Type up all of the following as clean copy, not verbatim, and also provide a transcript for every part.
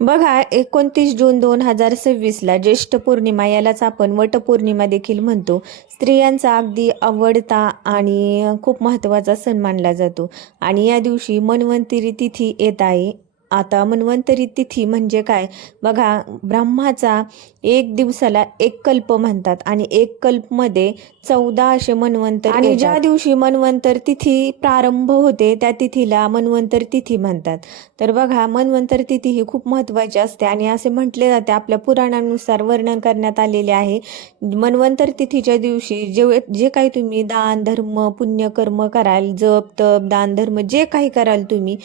बघा, 29 जून 2026ला ज्येष्ठ पौर्णिमा, यालाच आपण वटपौर्णिमा देखील म्हणतो. स्त्रियांचा अगदी आवडता आणि खूप महत्त्वाचा सण मानला जातो. आणि या दिवशी मन्वंतरी तिथी येत आहे. आता मन्वंतरी तिथी म्हणजे काय? बघा, ब्रह्माचा एक दिवसाला एक कल्प म्हणतात आणि एक कल्पमध्ये 14 असे मन्वंतर आणि ज्या दिवशी मन्वंतर तिथी प्रारंभ होते त्या तिथीला मन्वंतर तिथी म्हणतात. तर बघा, मन्वंतर तिथी ही खूप महत्त्वाची असते आणि असे म्हटले जाते, आपल्या पुराणानुसार वर्णन करण्यात आलेले आहे. मन्वंतर तिथीच्या दिवशी जे काही तुम्ही दान धर्म पुण्यकर्म कराल, जप तप दान धर्म जे काही कराल तुम्ही,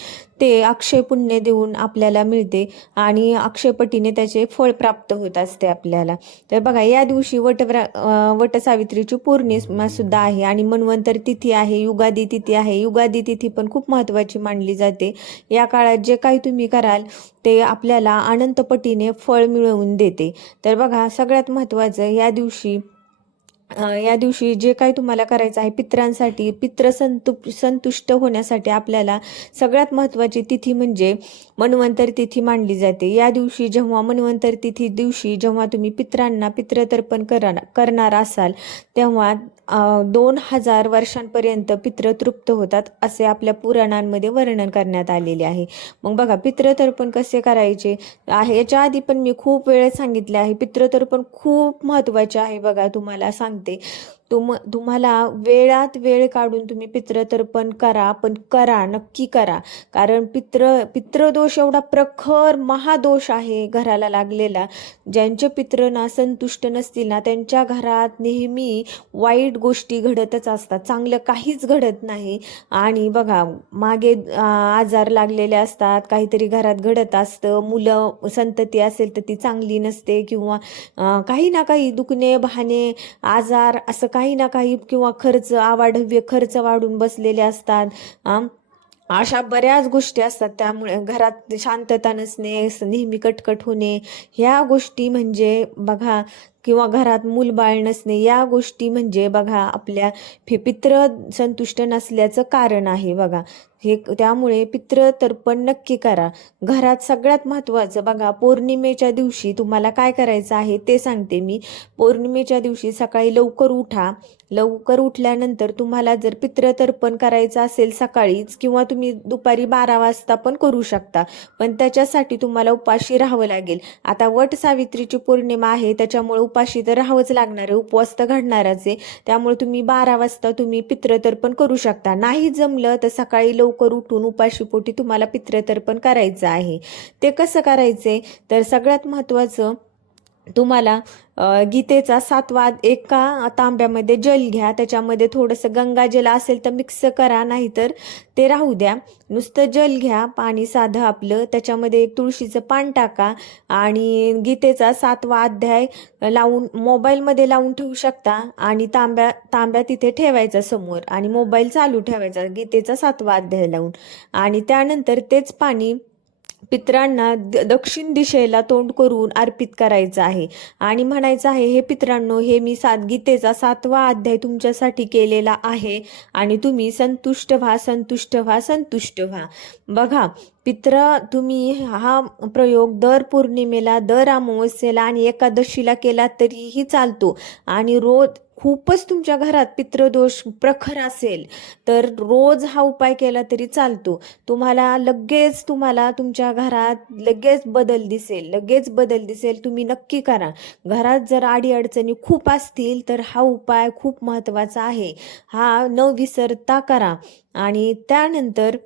ते अक्षय पुण्य देऊन आपल्याला मिळते आणि अक्षयपटीने त्याचे फळ प्राप्त होत असते आपल्याला. तर बघा, या दिवशी वटसावित्रीची पौर्णिमा सुद्धा आहे आणि मन्वंतर तिथी आहे, युगादी तिथी आहे. युगादी तिथी पण खूप महत्त्वाची मानली जाते. या काळात जे काही तुम्ही कराल ते आपल्याला अनंतपटीने फळ मिळवून देते. तर बघा, सगळ्यात महत्त्वाचं या दिवशी जे काही तुम्हाला करायचं आहे, पितरांसाठी संतुष्ट होण्यासाठी आपल्याला सगळ्यात महत्त्वाची तिथी म्हणजे मन्वंतर तिथी मानली जाते. या दिवशी जेव्हा मन्वंतर तिथी दिवशी जेव्हा तुम्ही पितरांना पितृतर्पण करणार असाल, तेव्हा 2000 वर्षांपर्यंत पितृ तृप्त होतात असे आपल्या पुराणांमध्ये वर्णन करण्यात आलेले आहे. मग बघा, पितृतर्पण कसे करायचे आहे याच्या आधी पण मी खूप वेळेस सांगितले आहे. पितृतर्पण खूप महत्त्वाचे आहे. बघा, तुम्हाला सांगते, तुम्हाला वेळात वेळ काढून तुम्ही पितृतर्पण करा, पण करा, नक्की करा. कारण पितृदोष एवढा प्रखर महादोष आहे घराला लागलेला. ज्यांचे पितृ ना संतुष्ट नसतील ना, त्यांच्या घरात नेहमी वाईट गोष्टी घडतच असतात, चांगलं काहीच घडत नाही. आणि बघा, मागे आजार लागलेले असतात, काहीतरी घरात घडत असतं, मुलं संतती असेल तर ती चांगली नसते, किंवा काही ना काही दुखणे बहाणे आजार असं काही ना काही, किंवा आवाढव्य खर्च वाढून बसलेले असतात. अशा बऱ्याच गोष्टी असतात. त्यामुळे घरात शांतता नसणे, नेहमी कटकट होणे, ह्या गोष्टी म्हणजे बघा, किंवा घरात मूलबाळ नसणे, या गोष्टी म्हणजे बघा आपल्या पितृ संतुष्ट नसल्याचं कारण आहे. बघा, त्यामुळे पितृतर्पण नक्की करा. घरात सगळ्यात महत्त्वाचं बघा, पौर्णिमेच्या दिवशी तुम्हाला काय करायचं आहे ते सांगते मी. पौर्णिमेच्या दिवशी सकाळी लवकर उठा. लवकर उठल्यानंतर तुम्हाला जर पितृतर्पण करायचं असेल सकाळीच, किंवा तुम्ही दुपारी 12 वाजता पण करू शकता, पण त्याच्यासाठी तुम्हाला उपाशी राहावं लागेल. आता वट सावित्रीची पौर्णिमा आहे, त्याच्यामुळे उपाशी तर राहावंच लागणार आहे, उपवास तर घडणारच आहे. त्यामुळे तुम्ही 12 वाजता तुम्ही पितृतर्पण करू शकता. नाही जमलं तर सकाळी लवकर उठून उपाशीपोटी तुम्हाला पितृतर्पण करायचं आहे. ते कसं करायचे? तर सगळ्यात महत्त्वाचं, तुम्हाला गीतेचा 7वा एका तांब्यामध्ये जल घ्या, त्याच्यामध्ये थोडंसं गंगाजल असेल तर मिक्स करा, नाहीतर ते राहू द्या. नुसतं जल घ्या, पाणी साधं आपलं, त्याच्यामध्ये एक तुळशीचं पान टाका आणि गीतेचा 7वा अध्याय लावून मोबाईलमध्ये लावून ठेवू शकता. आणि तांब्या तिथे ठेवायचा समोर आणि मोबाईल चालू ठेवायचा गीतेचा 7वा अध्याय लावून. आणि त्यानंतर तेच पाणी पितरांना दक्षिण दिशेला तोंड करून अर्पित करायचं आहे आणि म्हणायचं आहे, हे पितरांनो, हे मी गीतेचा 7वा अध्याय तुमच्यासाठी केलेला आहे आणि तुम्ही संतुष्ट व्हा, संतुष्ट व्हा, संतुष्ट व्हा. बघा, तुम्ही हा प्रयोग दर पौर्णिमेला, दर अमावस्येला आणि एकादशीला केला तरीही चालतो. आणि रोज खूपच तुमच्या घरात पितृदोष प्रखर असेल तर रोज हा उपाय केला तरी चालतो. तुम्हाला तुमच्या घरात लगेच बदल दिसेल. तुम्ही नक्की करा. घरात जर अडीअडचणी खूप असतील तर हा उपाय खूप महत्त्वाचा आहे. हा न विसरता करा. आणि त्यानंतर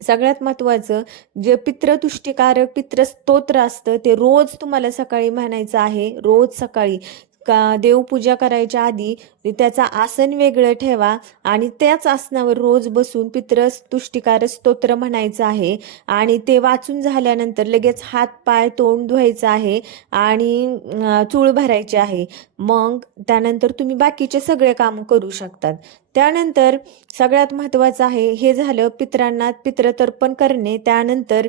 सगळ्यात महत्त्वाचं, जे पितृतुष्टीकारक पितृस्तोत्र असतं ते रोज तुम्हाला सकाळी म्हणायचं आहे. रोज सकाळी देवपूजा करायच्या आधी त्याचं आसन वेगळं ठेवा आणि त्याच आसनावर रोज बसून पितृतुष्टीकारक स्तोत्र म्हणायचं आहे. आणि ते वाचून झाल्यानंतर लगेच हात पाय तोंड धुवायचं आहे आणि चूळ भरायचे आहे. मग त्यानंतर तुम्ही बाकीचे सगळे काम करू शकतात. त्यानंतर सगळ्यात महत्त्वाचं आहे, हे झालं पितरांना पितृतर्पण करणे, त्यानंतर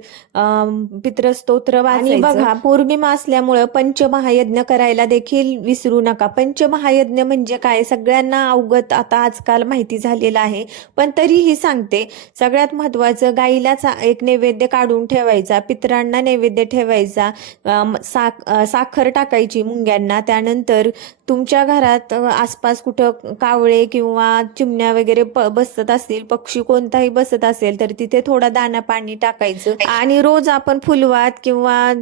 पितृस्तोत्र वाचायचं. आणि बघा, पौर्णिमा असल्यामुळं पंचमहायज्ञ करायला देखील विसरू नका. पंचमहायज्ञ म्हणजे काय सगळ्यांना अवगत आता आजकाल माहिती झालेलं आहे, पण तरीही सांगते. सगळ्यात महत्त्वाचं, गाईलाच एक नैवेद्य काढून ठेवायचा, पितरांना नैवेद्य ठेवायचा, साखर टाकायची मुंग्यांना. त्यानंतर तुमच्या घरात आसपास कुठं कावळे किंवा चिमण्या वगैरे बसत असतील, पक्षी कोणताही बसत असेल, तर तिथे थोडा दाना पाणी टाकायचं. आणि रोज आपण फुलवात किंवा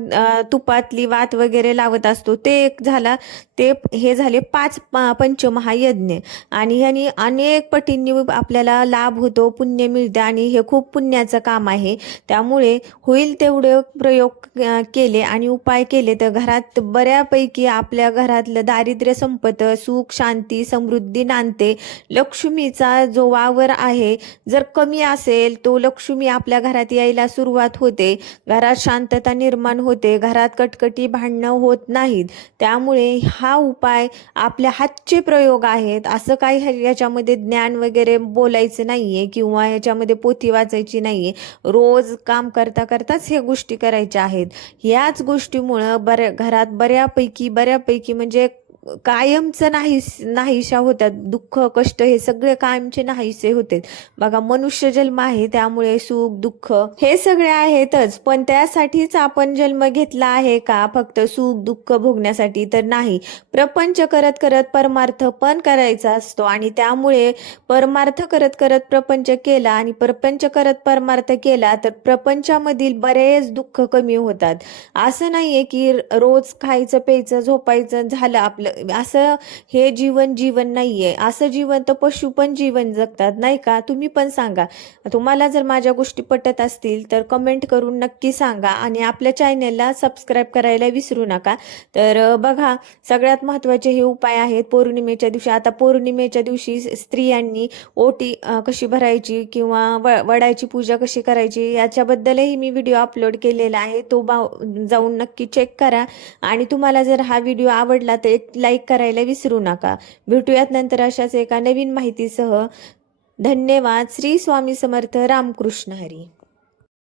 तुपातली वात वगैरे लावत असतो, ते एक झाला. हे झाले 5 पंचमहायज्ञ. आणि ह्यानी अनेक पटींनी आपल्याला लाभ होतो, पुण्य मिळते, आणि हे खूप पुण्याचं काम आहे. त्यामुळे होईल तेवढे प्रयोग केले आणि उपाय केले तर घरात बऱ्यापैकी आपल्या घरातलं दारिद्र्य संपतं, सुख शांती समृद्धी नांदते. लक्ष्मीचा जो वावर आहे जर कमी असेल, तो लक्ष्मी आपल्या घरात यायला सुरुवात होते, घरात शांतता निर्माण होते, घरात कटकटी भांडणं होत नाहीत. त्यामुळे हा उपाय आपल्या हातचे प्रयोग आहेत. असं काही याच्यामध्ये ज्ञान वगैरे बोलायचं नाहीये किंवा याच्यामध्ये पोथी वाचायची नाहीये. रोज काम करता करताच ह्या गोष्टी करायच्या आहेत. याच गोष्टीमुळं घरात बऱ्यापैकी म्हणजे कायमचं नाहीशा होतात. दुःख कष्ट हे सगळे कायमचे नाहीसे होते. बघा, मनुष्य जन्म आहे, त्यामुळे सुख दुःख हे सगळे आहेतच, पण त्यासाठीच आपण जन्म घेतला आहे का फक्त सुख दुःख भोगण्यासाठी? तर नाही. प्रपंच करत करत परमार्थ पण करायचा असतो, आणि त्यामुळे परमार्थ करत करत प्रपंच केला आणि प्रपंच करत परमार्थ केला तर प्रपंचामधील बरेच दुःख कमी होतात. असं नाहीये की रोज खायचं प्यायचं झोपायचं झालं आपलं, असं हे जीवन नाहीये. असं जीवन तर पशु पण जीवन जगतात, नाही का? तुम्ही पण सांगा. तुम्हाला जर माझ्या गोष्टी पटत असतील तर कमेंट करून नक्की सांगा, आणि आपल्या चॅनेलला सबस्क्राईब करायला विसरू नका. तर बघा, सगळ्यात महत्त्वाचे हे उपाय आहेत पौर्णिमेच्या दिवशी. आता पौर्णिमेच्या दिवशी स्त्रियांनी ओटी कशी भरायची किंवा वडाची पूजा कशी करायची याच्याबद्दलही मी व्हिडिओ अपलोड केलेला आहे, तो जाऊन नक्की चेक करा. आणि तुम्हाला जर हा व्हिडिओ आवडला तर एक लाईक करायला विसरू नका. भेटूयात नंतर अशाच एका नवीन माहितीसह. धन्यवाद. श्री स्वामी समर्थ. रामकृष्ण हरी.